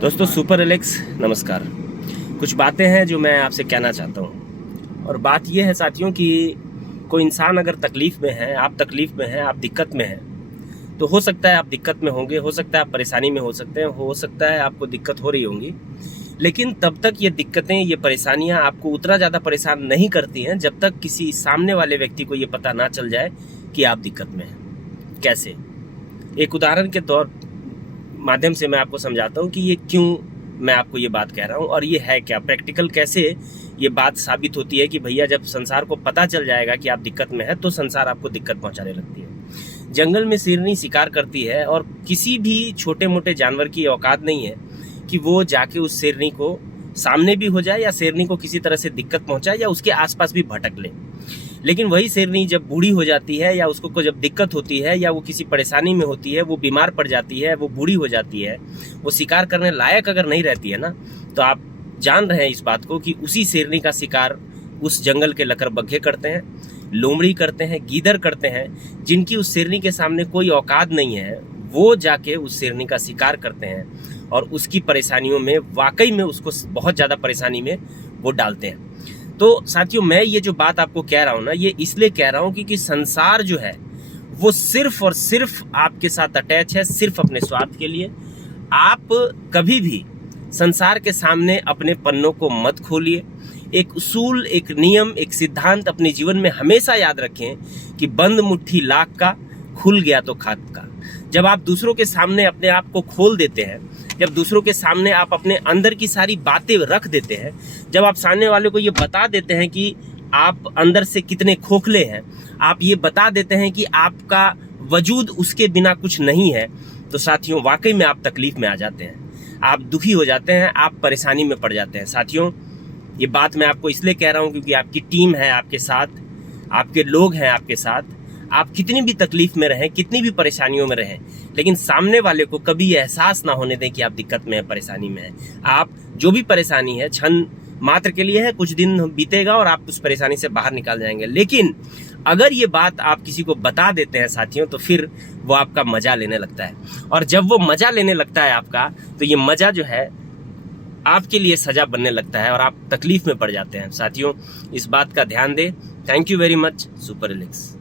दोस्तों super Alex नमस्कार। कुछ बातें हैं जो मैं आपसे कहना चाहता हूँ। और बात यह है साथियों कि कोई इंसान अगर तकलीफ़ में है, आप तकलीफ़ में हैं, आप दिक्कत में हैं, तो हो सकता है आप दिक्कत में होंगे, हो सकता है आप परेशानी में हो सकते हैं, हो सकता है आपको दिक्कत हो रही होंगी। लेकिन तब तक ये दिक्कतें, ये परेशानियाँ आपको उतना ज़्यादा परेशान नहीं करती हैं जब तक किसी सामने वाले व्यक्ति को ये पता ना चल जाए कि आप दिक्कत में हैं। कैसे? एक उदाहरण के तौर माध्यम से मैं आपको समझाता हूँ कि ये क्यों मैं आपको ये बात कह रहा हूँ और ये है क्या, प्रैक्टिकल कैसे ये बात साबित होती है कि भैया जब संसार को पता चल जाएगा कि आप दिक्कत में है तो संसार आपको दिक्कत पहुंचाने लगती है। जंगल में शेरनी शिकार करती है और किसी भी छोटे मोटे जानवर की औकात नहीं है कि वो जाके उस शेरनी को सामने भी हो जाए या शेरनी को किसी तरह से दिक्कत पहुंचाए या उसके आसपास भी भटक ले। लेकिन वही शेरनी जब बूढ़ी हो जाती है या उसको जब दिक्कत होती है या वो किसी परेशानी में होती है, वो बीमार पड़ जाती है, वो बूढ़ी हो जाती है, वो शिकार करने लायक अगर नहीं रहती है ना, तो आप जान रहे हैं इस बात को कि उसी शेरनी का शिकार उस जंगल के लकड़बग्घे करते हैं, लोमड़ी करते हैं, गीदड़ करते हैं, जिनकी उस शेरनी के सामने कोई औकात नहीं है। वो जाके उस शेरनी का शिकार करते हैं और उसकी परेशानियों में, वाकई में उसको बहुत ज़्यादा परेशानी में वो डालते हैं। तो साथियों, मैं ये जो बात आपको कह रहा हूँ ना, ये इसलिए कह रहा हूँ क्योंकि संसार जो है वो सिर्फ और सिर्फ आपके साथ अटैच है, सिर्फ अपने स्वार्थ के लिए। आप कभी भी संसार के सामने अपने पन्नों को मत खोलिए। एक उसूल, एक नियम, एक सिद्धांत अपने जीवन में हमेशा याद रखें कि बंद मुट्ठी लाख का, खुल गया तो खाक का। जब आप दूसरों के सामने अपने आप को खोल देते हैं, जब दूसरों के सामने आप अपने अंदर की सारी बातें रख देते हैं, जब आप सामने वाले को ये बता देते हैं कि आप अंदर से कितने खोखले हैं, आप ये बता देते हैं कि आपका वजूद उसके बिना कुछ नहीं है, तो साथियों वाकई में आप तकलीफ में आ जाते हैं, आप दुखी हो जाते हैं, आप परेशानी में पड़ जाते हैं। साथियों, ये बात मैं आपको इसलिए कह रहा हूँ क्योंकि आपकी टीम है आपके साथ, आपके लोग हैं आपके साथ। आप कितनी भी तकलीफ में रहें, कितनी भी परेशानियों में रहें, लेकिन सामने वाले को कभी एहसास ना होने दें कि आप दिक्कत में हैं, परेशानी में हैं। आप जो भी परेशानी है क्षण मात्र के लिए है, कुछ दिन बीतेगा और आप उस परेशानी से बाहर निकल जाएंगे। लेकिन अगर ये बात आप किसी को बता देते हैं साथियों, तो फिर वो आपका मजा लेने लगता है, और जब वो मजा लेने लगता है आपका, तो ये मजा जो है आपके लिए सजा बनने लगता है और आप तकलीफ में पड़ जाते हैं। साथियों, इस बात का ध्यान दें। Thank you very much. Super Alex.